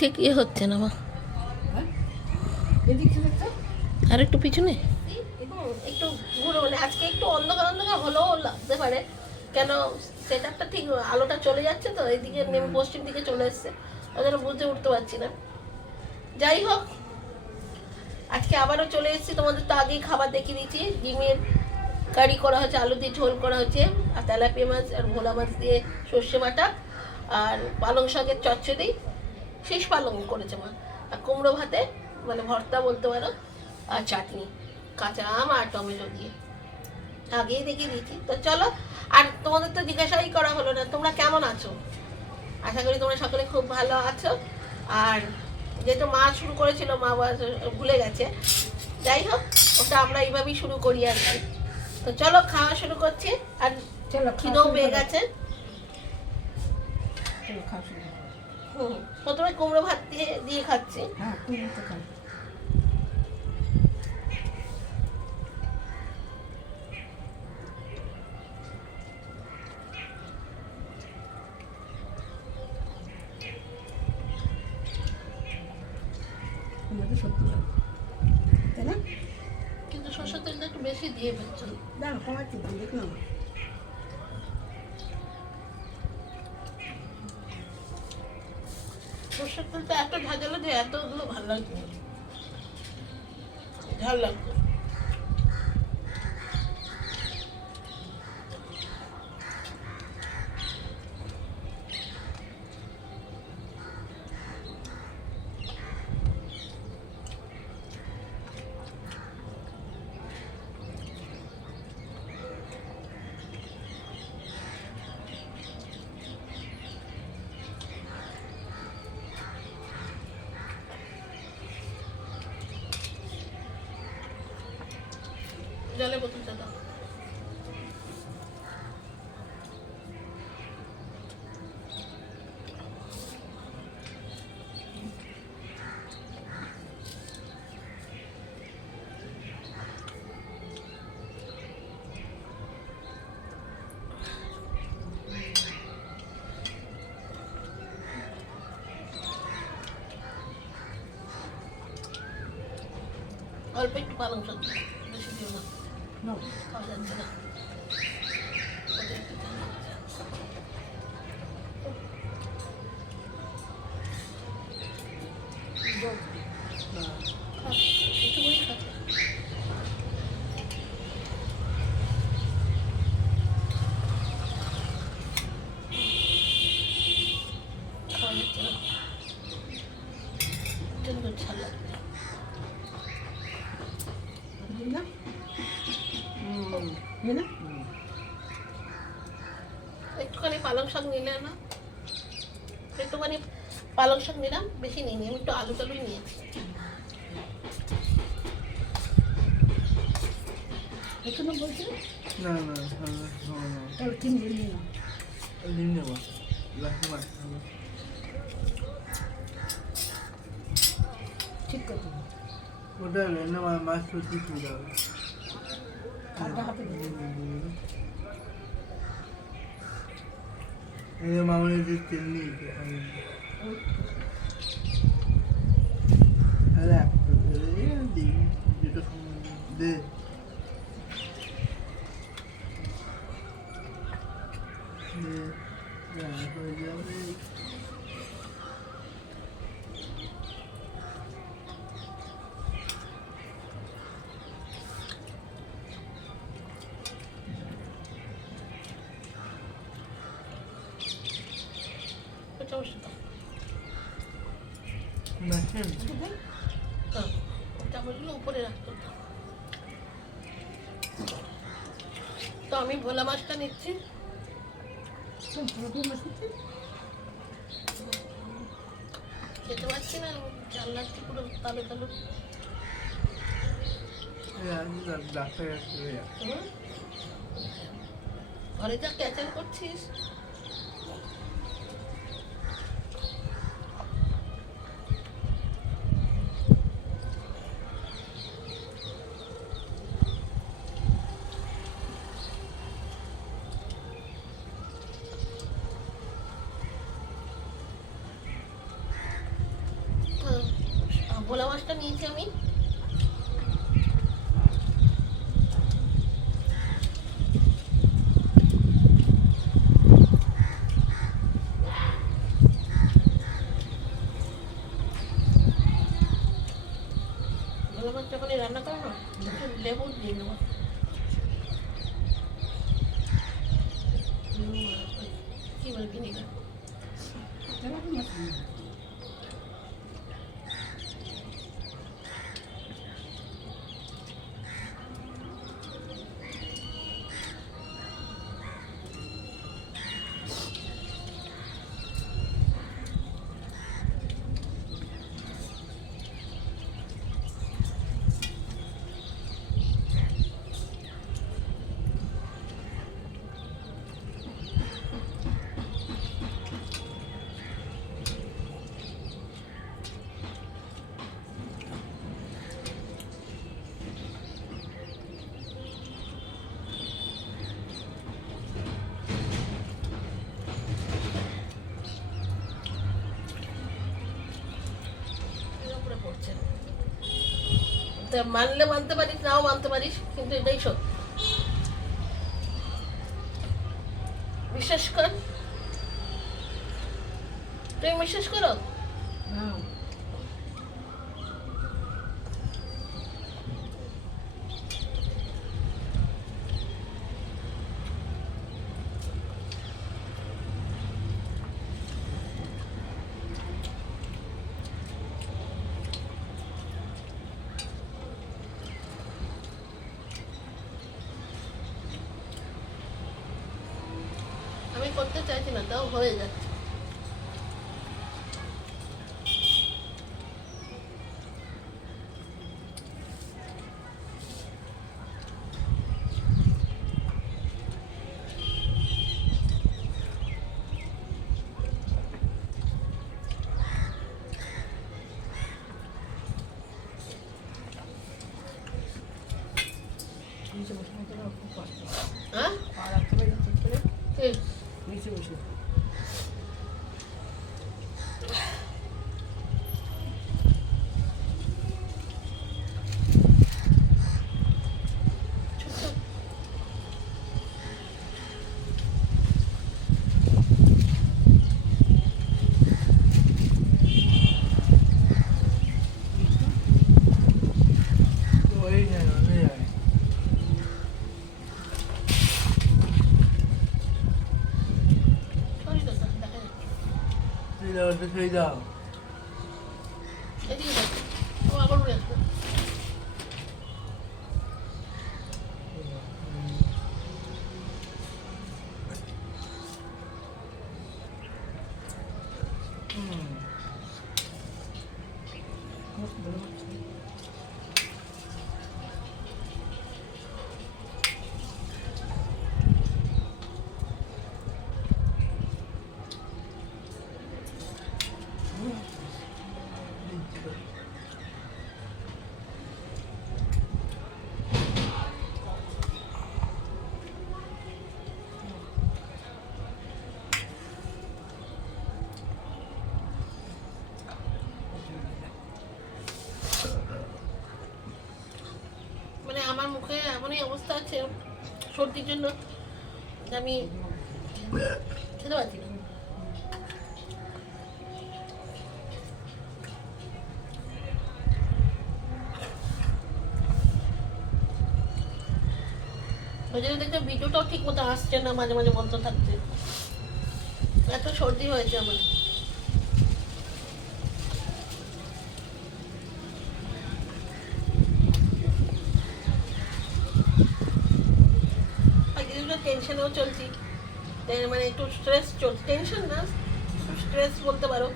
ঠিক ইয়ে হচ্ছে না মা, আর একটু পিছনে একটু ঘুরে, মানে আজকে একটু অন্ধকার অন্ধকার হলেও লাগতে পারে, কেন সেটআপটা ঠিক আলোটা চলে যাচ্ছে তো এইদিকে নেমে পশ্চিম দিকে চলে এসছে, ওই জন্য বুঝতে উঠতে পারছি না। যাই হোক, আজকে আবারও চলে এসেছি, তোমাদের তো আগেই খাবার দেখিয়ে দিয়েছি। ডিমের কারি করা হয়েছে, আলু দিয়ে ঝোল করা হয়েছে, আর তেলাপিয়া মাছ আর ভোলা মাছ দিয়ে সর্ষে বাটা, আর পালং শাকের চচ্চড়ি, শেষ পালং করেছে মা, আর কুমড়ো ভাতে মানে ভর্তা বলতে পারো, আর চাটনি কাঁচা আম আর টমেটো দিয়ে আগেই দেখিয়ে দিয়েছি। তো চলো, আর তোমাদের তো জিজ্ঞাসাই করা হলো না, তোমরা কেমন আছো? আশা করি তোমরা সকলে খুব ভালো আছো। আর যেহেতু মা শুরু করেছিল, মা ভুলে গেছে, যাই হোক ওটা আমরা এইভাবেই শুরু করি আর কি। তো চলো খাওয়া শুরু করছি, আর চলো খিদেও পেয়ে গেছে। প্রথমে কুমড়ো ভাত দিয়ে দিয়ে খাচ্ছি। কিন্তু সরষের তেলটা একটু বেশি দিয়ে ফেলছো, দেখলাম সরষের তেলটা এত ঝাঁঝালো যে এতগুলো ভালো লাগবে, ঝাল লাগবে। জলে বোতলটা দাও। অল্প একটু পালং শাক বেশি দিও না, খাওয়া যাচ্ছে না। একটুখানি পালং শাক নিলে না, একটুখানি পালং শাক নিলাম, বেশি নিইনি, আমি একটু আলু টালুই নিয়েছি। এখনো বলছি না না ঠিক কথা, ওটা মাছ সত্যি সুবিধা হবে। মামনি যে তেল নিয়ে যেটা দে হয়ে যাবে। চামচগুলো উপরে রাখতে, তো আমি ভোলা মাছটা নিচ্ছি। খেতে পারছি না, চাল লাগছে পুরো কালো কালো। ঘরে যা ক্যাচাল করছিস। ভোলা মাছটা নিয়েছি আমি। ভোলা মাছ যখনই রান্না করো না একটু লেবু দিয়ে নেবো। কি বলে ভিনেগার। মানলে মানতে পারিস, নাও মানতে পারিস, কিন্তু এটাই সত্যি। বিশ্বাস কর। তুমি বিশ্বাস করো? আমি করতে চাইছি না, তাও হয়ে যাচ্ছে। হ্যাঁ নিচে বসে সেই দাও এদিকে দাও, ও আবার উড়ে আসবে। মানে আমার মুখে এমনই অবস্থা আছে সর্দির জন্য যে আমি খেতে পারছি না। ওই জন্য দেখতে ভিডিওটাও ঠিক মতো আসছে না, মাঝে মাঝে বন্ধ থাকছে, এত সর্দি হয়েছে আমার। টেনশনেও চলছি, মানে একটু স্ট্রেস চলছে, টেনশন না স্ট্রেস বলতে পারো।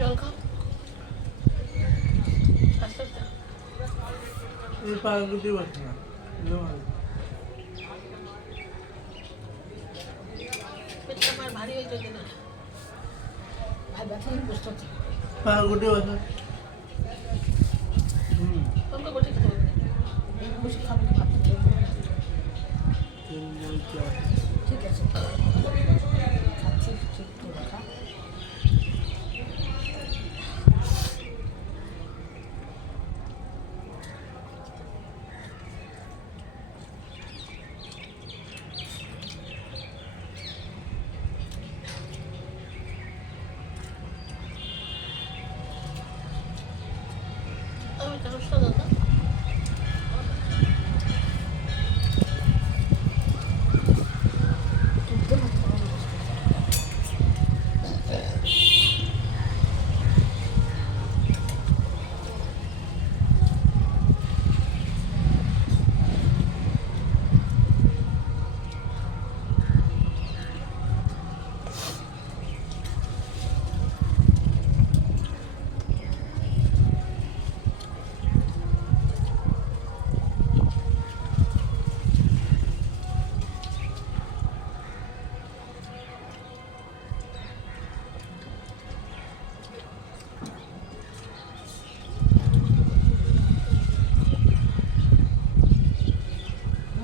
জল খাও আস্তে আস্তে। পেটটা আমার ভারী হয়েছে কিনা পাগুটি বসা তোমরা বসে খেতে পারবে, বসে খাবে। ঠিক আছে খাচ্ছি ঠিক করে খা আমি কাগজটা দাদা তুলতে না খাওয়ানো বসতে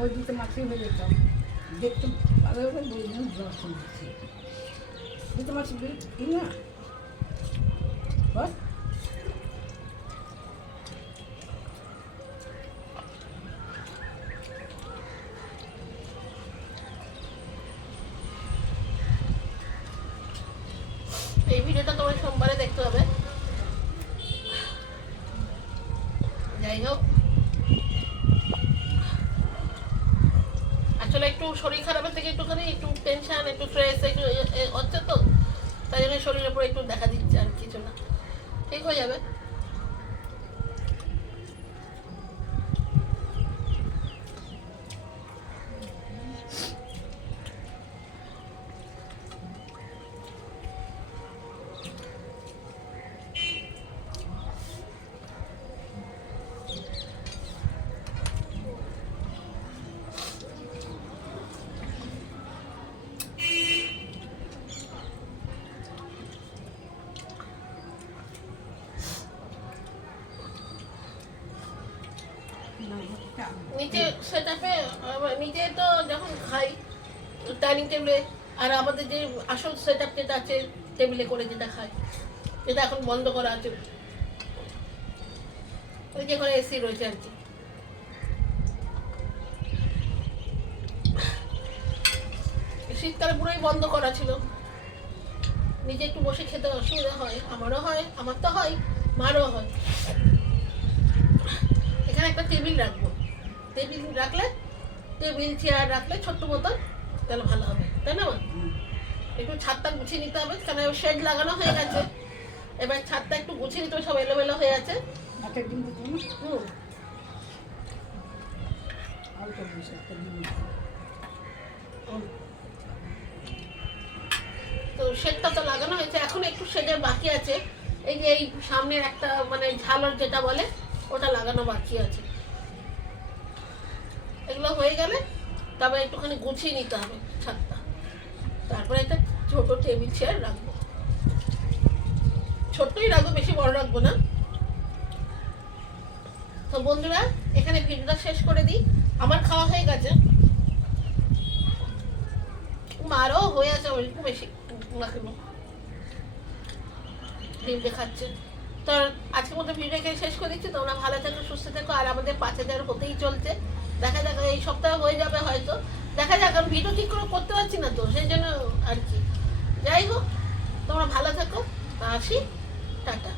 ওই দিতে মাছি হয়ে যেতাম দেখতে ভালো করে বললাম দর্শন দিচ্ছি দিতে মাছি কি না বস এই ভিডিওটা তোমার সোমবারে দেখতে হবে। যাই হোক, আসলে একটু শরীর খারাপের থেকে একটুখানি একটু টেনশন একটু স্ট্রেস একটু হচ্ছে তো, তাই জন্য শরীরের উপরে একটু দেখা দিচ্ছে, আর কিছু না, ঠিক হয়ে যাবে। নিচে সেটাপে নিচে তো যখন খাই ডাইনিং টেবিলে, আর আমাদের যে আসল সেট আপ যেটা আছে টেবিলে করে যেটা খাই, যেটা এখন বন্ধ করা আছে, ওই যে ঘরে এসি রয়েছে আর কি। শীতকালে পুরোই বন্ধ করা ছিল, নিজে একটু বসে খেতে অসুবিধা হয়, আমারও হয়, আমার তো হয়, মারও হয়। এখানে একটা টেবিল রাখবো, টেবিল রাখলে, টেবিল চেয়ার রাখলে ছোট্ট মতন, তাহলে ভালো হবে, তাই না? একটু ছাদটা গুছিয়ে নিতে হবে, কারণ শেড লাগানো হয়ে গেছে, এবার ছাদটা একটু গুছিয়ে নিতে হবে, সব এলোমেলো হয়ে আছে। একটা ডিম দিতে না হুম, অল্প দিস একটা ডিম তো শেডটা তো লাগানো হয়েছে, এখন একটু শেডের বাকি আছে। এই যে এই সামনের একটা মানে ঝালর যেটা বলে, ওটা লাগানো বাকি আছে। এগুলো হয়ে গেলে তবে একটুখানি গুছিয়ে নিতে হবে ছাদটা, তারপরে একটা ছোট টেবিল চেয়ার রাখবো, ছোট্টই রাখবো, বেশি বড় রাখবো না। তো বন্ধুরা, এখানে ভিডিওটা শেষ করে দিই। আমার খাওয়া হয়ে গেছে, মারও হয়ে আছে, একটু বেশি ডিম দেখাচ্ছে। তো আজকের মতো ভিডিওকে শেষ করে দিচ্ছি। তোমরা ভালো থেকো, সুস্থ থেকো, আর আমাদের 5,000 হতেই চলছে, দেখা যাক এই সপ্তাহে হয়ে যাবে হয়তো, দেখা যাক, আমি ভিডিও ঠিক করে করতে পারছি না তো, সেই জন্য আর কি। যাই হোক, তোমরা ভালো থেকো, আসি, টাটা।